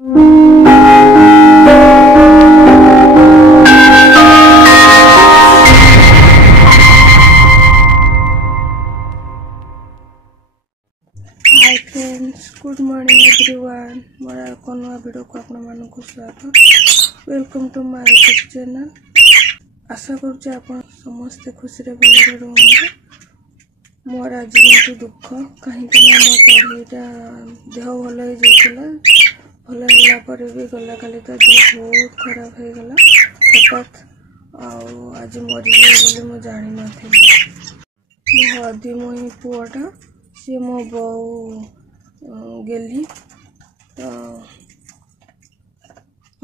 हाय friends, good morning everyone. मोर एक नया वीडियो को आपण मानक स्वागत। Welcome to my YouTube channel. आशा करुचे आपण समस्ते खुशी रे भले रहंगे। मोर आज बहुत दुख कहीं मो पढ़ीटा देह भल हो जाइला। भल होला पर भी गला काली तो देह बहुत खराब हो गला हठात। आज मरी बोली मु जानी नथिली। मो हदी मुई पुआटा सी मो बो गेली तो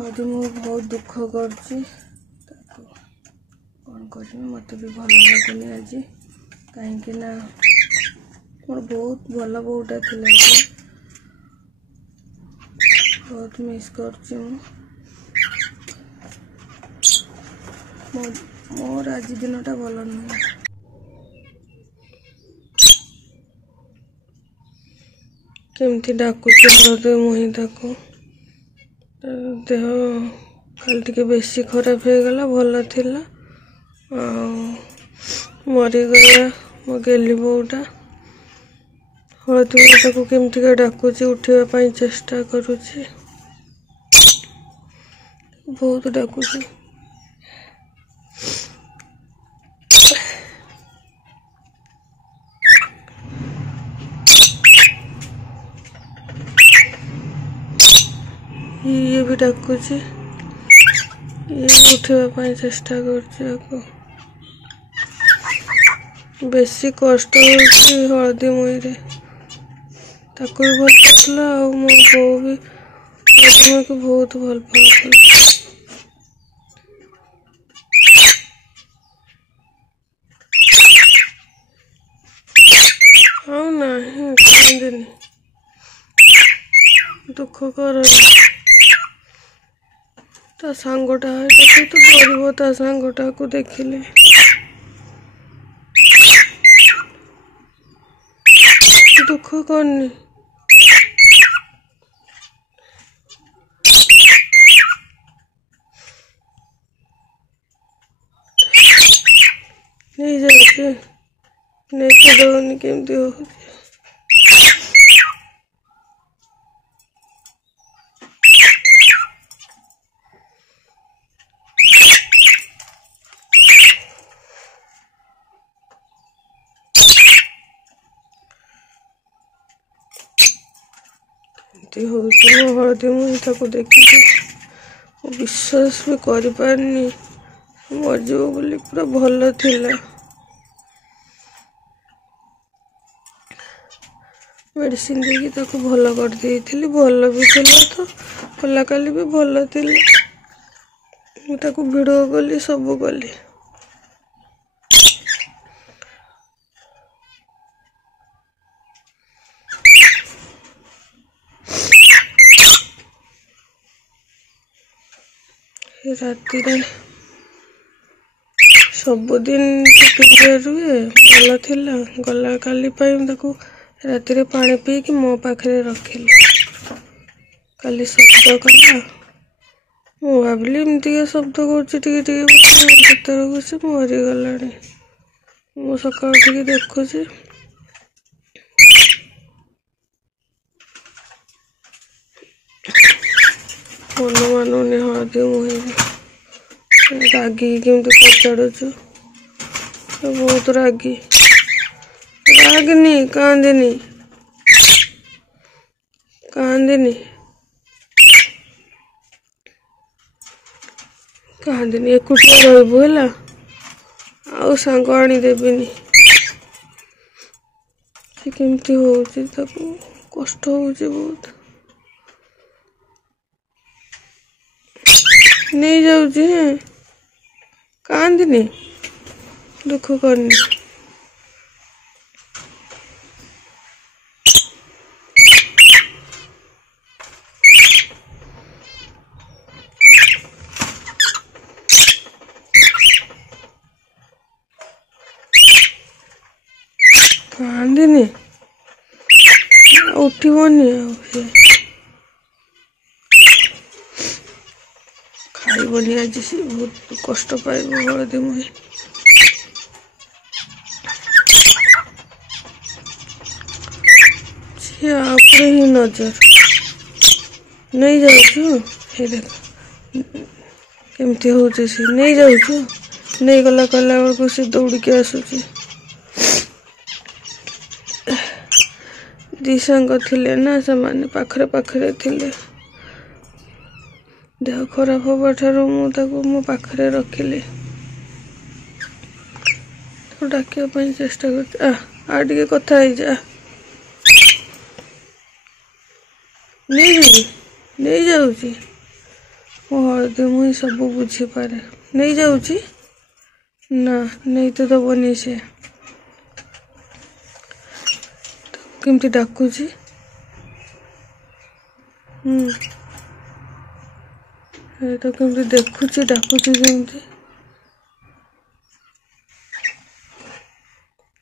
आज मु बहुत दुख करुच्ची। कौन कर मत भी भल लगुनि आज कहीं ना मोर बहुत भल बोटा थिला। बहुत मिस करुच्ची मोर आज दिनटा भल नुह। केमती डाकुचे मुही ताको देह खाली टिके बेसी खराब हो गला। भल थिला मरीगला मो गेली बोटा। हळदी ताको केमती का डाकुची उठा चेष्टा करुची। बहुत डाकुची ये भी डाकुची ये उठा चेष्टा कर। बेसी कष्ट हो हळदी मुई रे ताको भी भल पाला मो बो भी हळदी मुई को बहुत भल पाला। हाँ नहीं कांदिनी दुख कर ता सांगटा है तो डर ता सांगटा को देखिले। दुख करनी नहीं जाए नहीं तो दौनी केमती हो। हळदी मुई ताको देखिए विश्वास भी कर पारनी मरजिब बोली पूरा भल थिला। मेडिसिन देकी ताको भल कर देइथिली। भल भी थिला तो कला काली भी भल थिला। मु ताको वीडियो कली सब कली। राति सबुदिन रुए भल थिला। गला काली राति पानी पी कि मो पाखे रखिली। काली शब्द कला मु भाविली एमती शब्द कर से मरीगला। मु सका उठिक देखुची मन मानुनी हळदी मुही रागी केमती पचाड़ुचु। बहुत रागी रागनी कांदिनी कांदिनी कांदिनी एकुटिया रहबू है आउ सांग आनी देबिनी। केमती होउची ताको कष्ट होउची बहुत। नहीं जाऊँ कांदिनी दुख करनी कांदिनी उठिबनी। पाइबनी आज सी बहुत कष्ट पाइब हलदी मुई आपरे ही नजर नहीं जाऊँ हे देख केमती हूँ सी नहीं जाऊँ नहीं गला कला बेलू सी दौड़ के आसूची दी सांग थिले ना से माने पाखरे पाखरे थिले देह खराब हवा ठारू मु पाखरे रखिली तो डाकिया चेष्टा कर कथा ही जा नहीं जाऊँ मो हलदी मुई सब बुझीपारे नहीं जाऊँ ना नहीं तो दबनी से केमती डाकुची तो केमती देखुची डाकुची केमती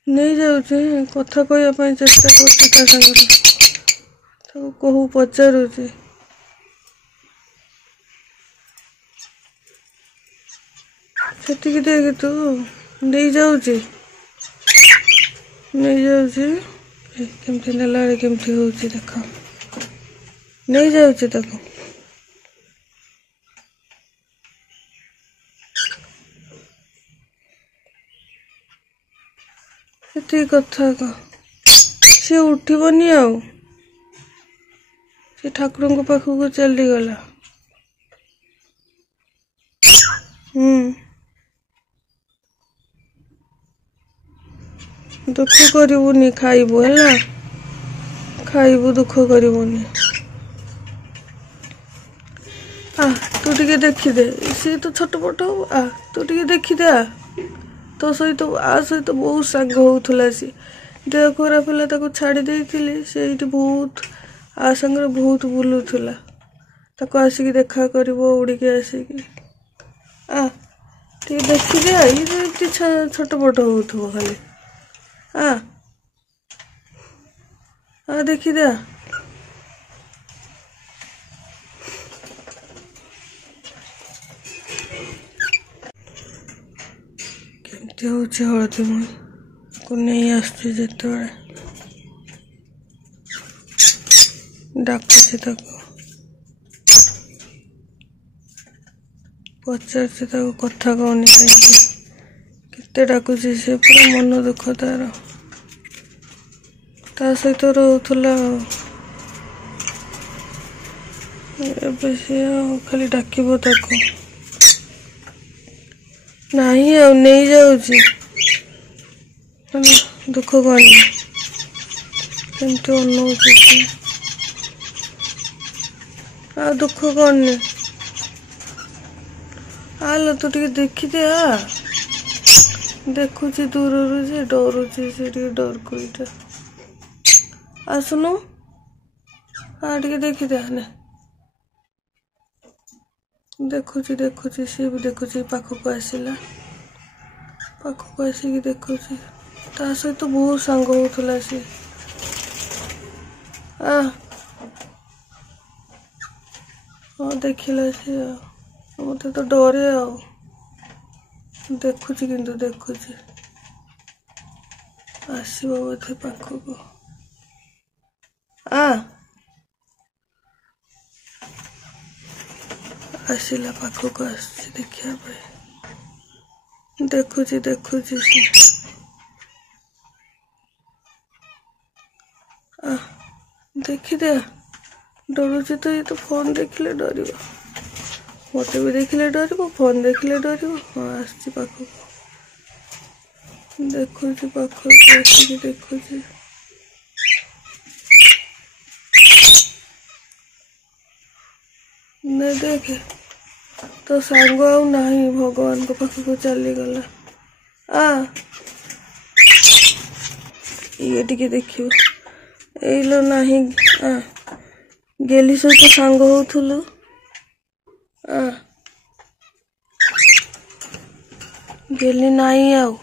नहीं जाऊँ कथा कहवाई चेष्टा कर तो कहू पचारुची सेटिकी देख तू नहीं जाऊँ केमती नेला केमती हूँ देख नहीं जाऊँ ताको ये कथा कह सी उठबनी आउ से ठाकुर को पाखक चलीगला दुख करबुनि खाइबु है खाइबु दुख करबुनि तू टे देखीदे सी तो छटपट हो तू टे देखीदे तो सहित सहित बहुत सांग होउथला सी देह खराब है छाड़ी देइथिली से बहुत सांगे बहुत बुलूला ताको आसिक देखा कर उड़ी के आसिक टे देखीदे ये छटपट हो खाली देखीदे केमती हूँ हलदी मुई को नहीं आसते डाकुची पचार कथा कहनी केते डाकुची से पूरा मन दुख तार ता सहित रोला खाली डाकिब ताको नहीं नहीं जाऊँ दुख करनी केमती अनौची दुख करनी आलो तू टे देखीदे देखुची दूर से डरुची से डर कोईटा आसुनु टे देखीदे ने देखुची सी भी देखुची पाखक आसला पाखक आसिक देखुची ता सहित तो बहुत सांग होउथला सी देखिला सी मत तो डरे देखुची किंतु देखुची आसो बोधे पाखक आसला पाखक आस देखा देखुची देखीदे डरुची तो ये तो फोन देखिले डर मत भी देखिले डर फोन देखिले डर आसची पाखक देखुची पाखक आसिक देखुची नहीं देखे तो सांग आउ नहीं भगवान को पाखक चलीगला ये टिके देखियो एलो नहीं गेली सहित सांग होउथुलु गेली नहीं आउ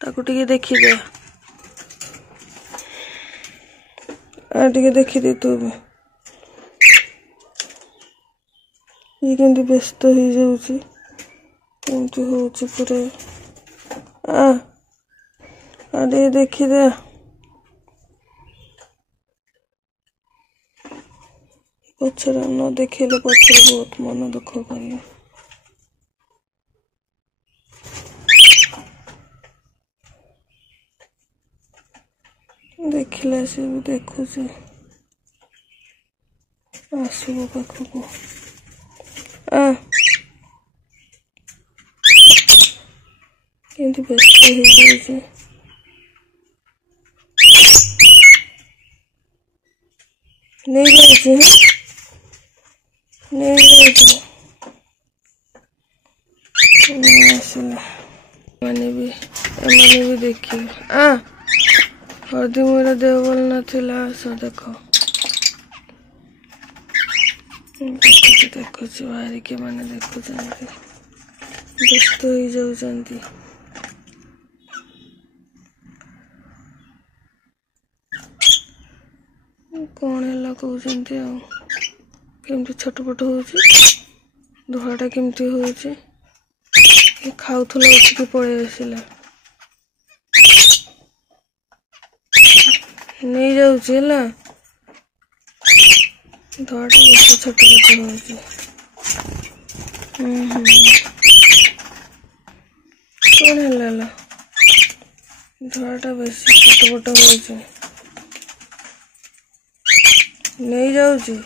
ताको टिके देखीदे टिके देखीदे तू भी ये केमती व्यस्त हो जाऊची केमती होची पूरा अरे देखी दे पछरे न देखिले पछरे बहुत मन दुख कर देखिले से भी देखुचे आसब पाखक केमती व्यस्त हो जाऊची नहीं जाऊची नहीं जाऊची मैंने भी देखिए हरदी मेरा देह भल नाला सो देख देखुच बाहर के मैंने देखुं व्यस्त हो जाऊँगी कौन है कहते केमती छटपट हो धुआटा केमती हो खाऊला उठिक पलि आसला नहीं जाऊँगी है धुआटा बेस छटपट हो कौन है धुआटा बेस छटपट हो नहीं जाऊँगी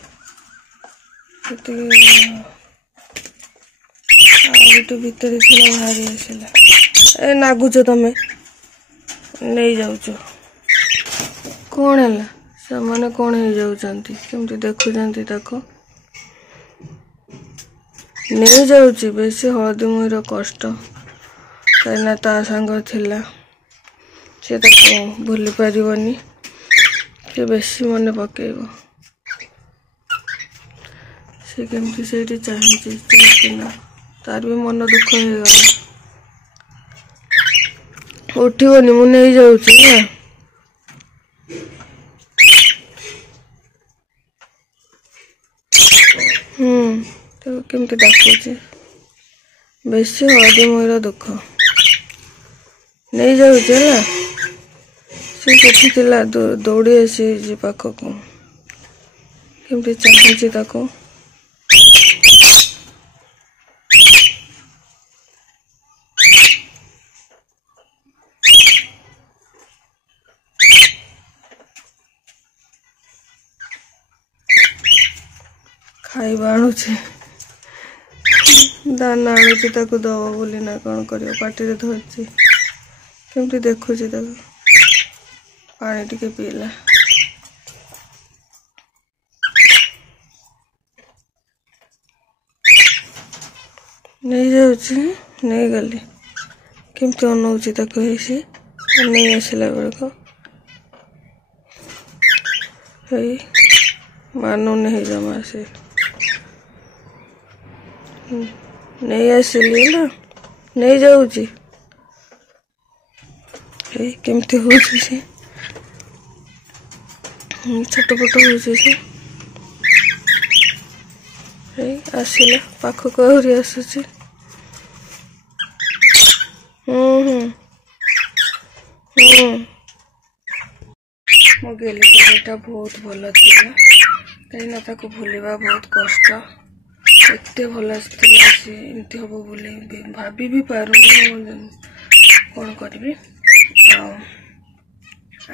तो भीतर थी बाहरी आसला ए नागुच तमें नहीं जाऊच कौन है से मैंने कौन हो जाऊँगी केमती देखुंट ताको नहीं जाऊँगी बेसी हलदी मुईर कष्ट कहीं ता सांग थिला से भूली पारनी से बेसी मन पकेब से केमती से चाहिए तार भी मन दुख हो गला उठनी मु नहीं जाऊँगी तो केमती डाकुची बेसी हलदी मुईर दुख नहीं जाऊँगी है से दौड़ी आसी पाखक केमती चाहिए ताको खाइबा आणुचे दाना आणुचे ताको दब बोली ना कौन कर पार्टी धरची केमती देखुची पानी टिके पीला नहीं जाऊँगी नहीं गली केमती अनाऊँगी नहीं आसला बेलक मानुनी जमा से नहीं आसिली ना नहीं जाऊँगी केमती हो छटपट हो आसला पाखक आहरी आसूची मो गेली परेटा बहुत भल थी कहीं ताको भूलवा बहुत कष्ट एत भल एमती हम बोली भाभी भी पारुनी कौन करी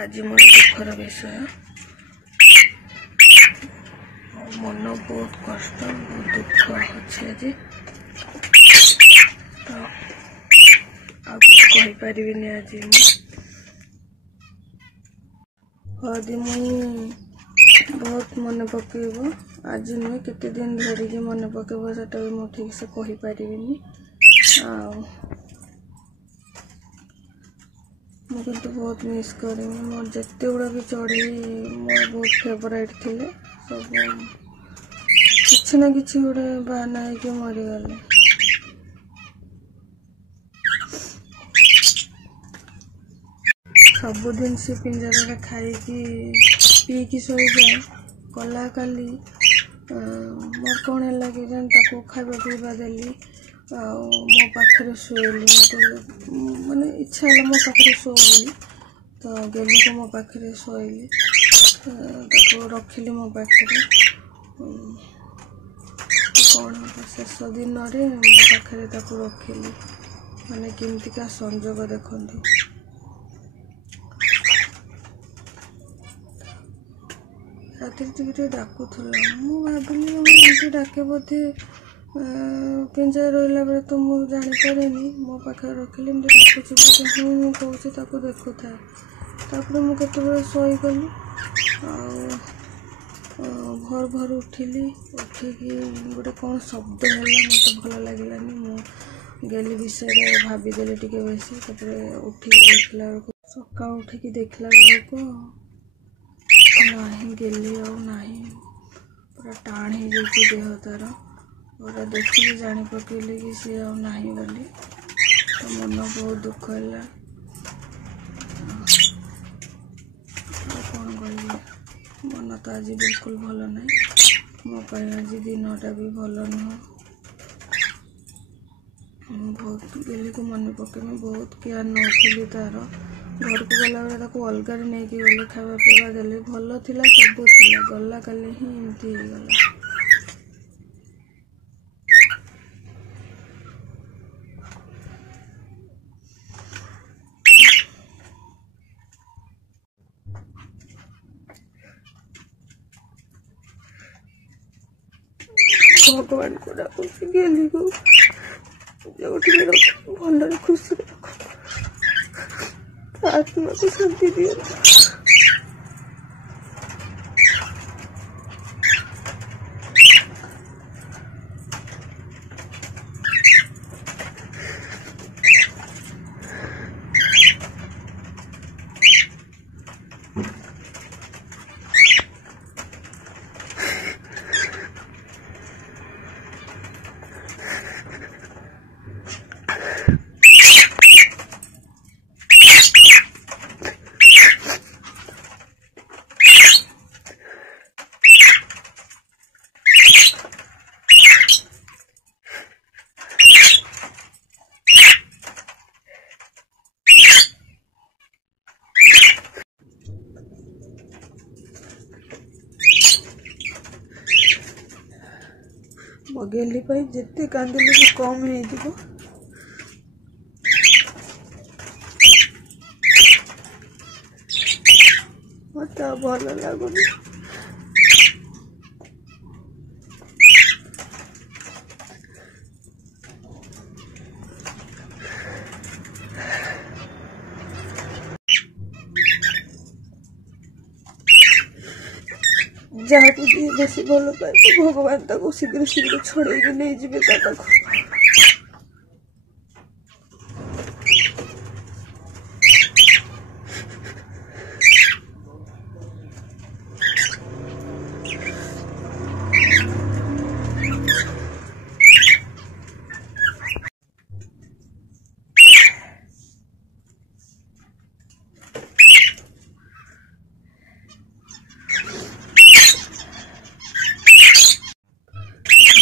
आज मोर दुखर विषय मन बहुत कष्ट बहुत दुख अच्छे आज तो आपारि आज हदी मुई बहुत मन पकेब आज नुहे केते दिन धरिकी मन पकेब सेटा भी मुझे ठीक से कहीपर मुझे बहुत मिस करी मोर जिते गुड़ा भी चढ़ी मोर बहुत फेवरेट थे सब किसी ना कि गोटे बाहाना है मरीगले सबुदिन से पिंजरा खाई पीकी शो जाए कला काली मोर कौन है कि खावा पीवा देली मो पाखे शुएली माने इच्छा है मो पाखे शो बोली तो गेली को मो पाखे शोली रखिली मो पाखे कौन हम शेष दिन मो पाखे रखिली माने केमतिका संजोग देखती राति टे डाकुला मुझे डाके बोधे पिंजा रहा बेले तो मुझे जापारे मो पाखे रखिली डाकुची हूँ कहूँ देखु था मुझे शोगली भर भर उठिली उठिकी गोटे कौन शब्द है मत भल लगलानी मु गेली विषय भावीदेली टे बेसी उठिकी देखला बेलू सका उठिकी देखला बेलू नहीं गेली पूरा टाण हो देह तार पूरा देखिए जानी पकईली कि सी नहीं बोली तो मन बहुत दुख है कौन कहली मन तो आज बिल्कुल भल ना मो आज दिनटा भी भल नुह बहुत गेली को मन पकईमी बहुत केयर नौली तार घर को गला बेले अलग नहीं गले खावा पीवा देली भल थिला सब थिला गला काली ही एमती गला भगवान को डाकुची गेली को जो रख भल खुशी रख आत्मा को शांति दियो गेली जिते कांदिले भी कम हो मत भल लगुनि जहाँ को जी बेसी भल पाए तो भगवान ताको शीघ्र शीघ्र छड़े नहीं जी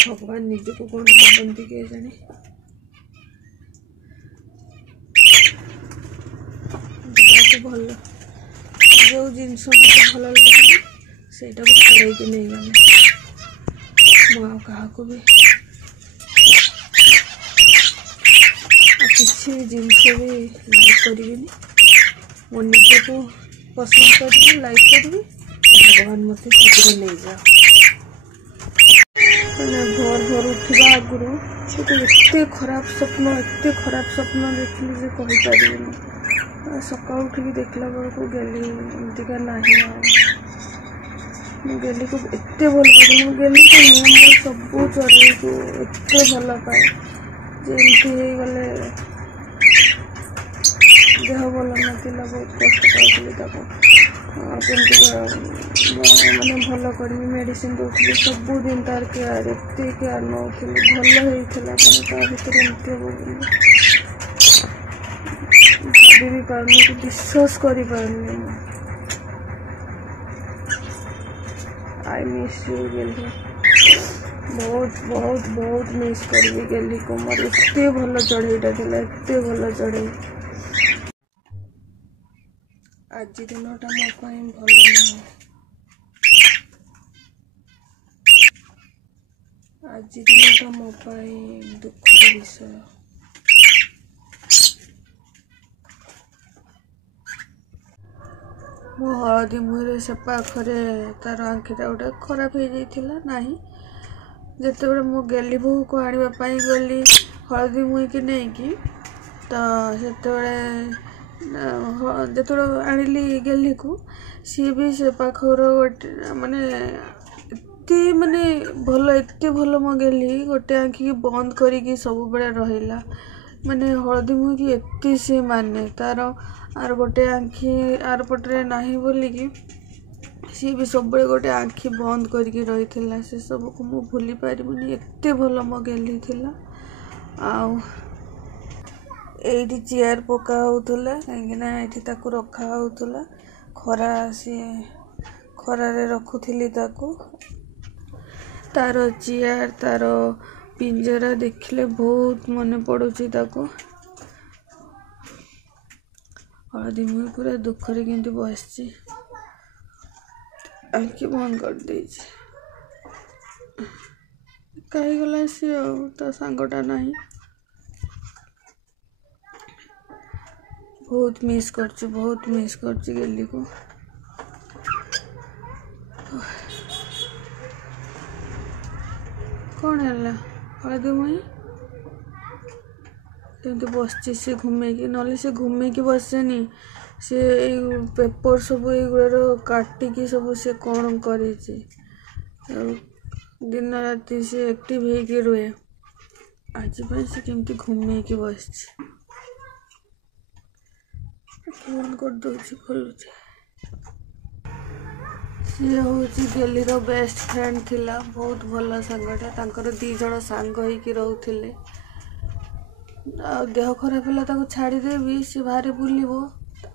भगवान निज को कौन भावती किए जाने तो भल जो जिनस मत भल लगे से छड़े नहीं गले मुझे भी किसी जिनस भी लाइक करी मो निज को पसंद करी लाइक करी भगवान मत शीघ्र नहीं जाओ मैंने भोर भोर उठा आगुरी एत खराब स्वप्न देखली जे कहीपर सका उठिकी देखला बेलू गेली एमतीका ना गेली को एत भल पाए गेली को नियम सब चढ़े को एत भल पाए जे गले देह भल ना बहुत कष्ट पाई माने भल कर मेडिसिन दूसरी सबुदिन तार केयर एत केयर नौली भल होता भितर एमती हम भाभी भी पारनी कि विश्वास कर पारनी आई मिस यू गेली। बहुत बहुत बहुत मिस करी गेली को मोर एते भल चढ़ईटा थिला एते भल चढ़ई आज दिनटा मो पाई भल नहीं आज दिनटा मो पाई दुखर विषय मो हलदी मुहरे से पाखरे तार आंखीटा गोटे खराब हो जाइथिला नाही जेतेबेले मो गेली बोहू को आने गली हलदी मुई की नहीं कि तो जो आनिली गेली को सी भी से पाखर गोटे माने भल एते भल मो गेली गोटे आँखी की बंद करी सब बेले रहिला माने हलदी मुई की एते से माने तार आर गोटे आँखी आर पटरे नाही बोली कि सी भी सब गोटे आँखी बंद करके रही से सब को मु भूली पारिबनी एते भल मो गेली थिला आउ एठी चेयर पका होतला काहेकिना एठी ताकू रखा होतला खरा सी खरा रे रखुथिली ताकू तार चेयर तार पिंजरा देखले बहुत मन पड़ुची ताकू हलदी मुई पूरा दुख रे केंती बसची आंखी बंद कर देछि कहीं गला सी ता सांगटा नहीं बहुत मिस करची गेली को कौन है हलदी मुई केमती बसची से घूमेकी नले से घूमेकी बसेनी से पेपर सब युगर काटिकी सब से कौन करी दिन राति से एक्टिव होके रुए आज से केमती घूमेकी बस फोन कर दूची खोलुचे सी हूँ गेली बेस्ट फ्रेंड थिला बहुत भल सांगटा तांकर 2 जण सांग होइकी रहउथिले देह खराब है ताको छाड़ी देवी सी बाहर बुलबो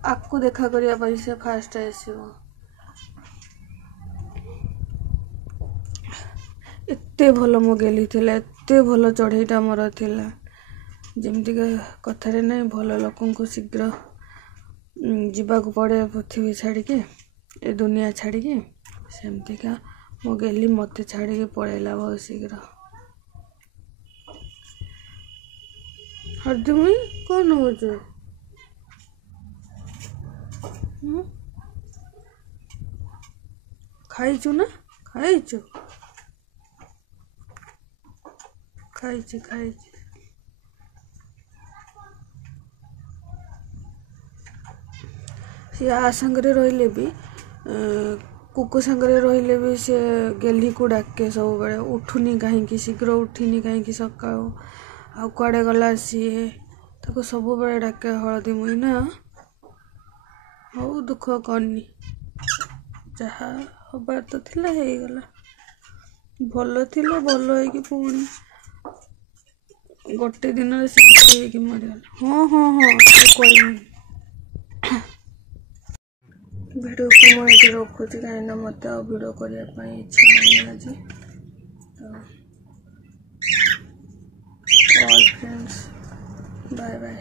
आपको देखा करने से फास्ट आसो एते भल मो गेली थिला एते भल चढ़ईटा मोर थिला जमती कथारे नहीं भल लोक को शीघ्र जीवाक पड़े पृथ्वी छाड़ी के ए दुनिया छाड़ी के सेमतिका मो गेली मत छाड़ी के पड़ेला बहुत शीघ्र हरदी मुई कौन हो जो खाइचु ना खाइचु खाइची खाइची सी आ संगरे रहिले भी कुकु संगरे रहिले भी से गेली को डाके सब बेले उठुनी कहीं शीघ्र उठिनी कहीं सका आ कुआड़े गला सी ताको सब बेले डाके हलदी मुई ना हौ दुख करनी जहा हबार तो थिला हे गला भल थिला भल होइकी पुणी गोटे दिन रे सिद्धि होइकी मरिगला हाँ हाँ हाँ कहनी वीडियो को मुझे रखुची कहीं मत वीडियो करने इच्छा नहीं आज ऑल फ्रेंड्स बाय बाय।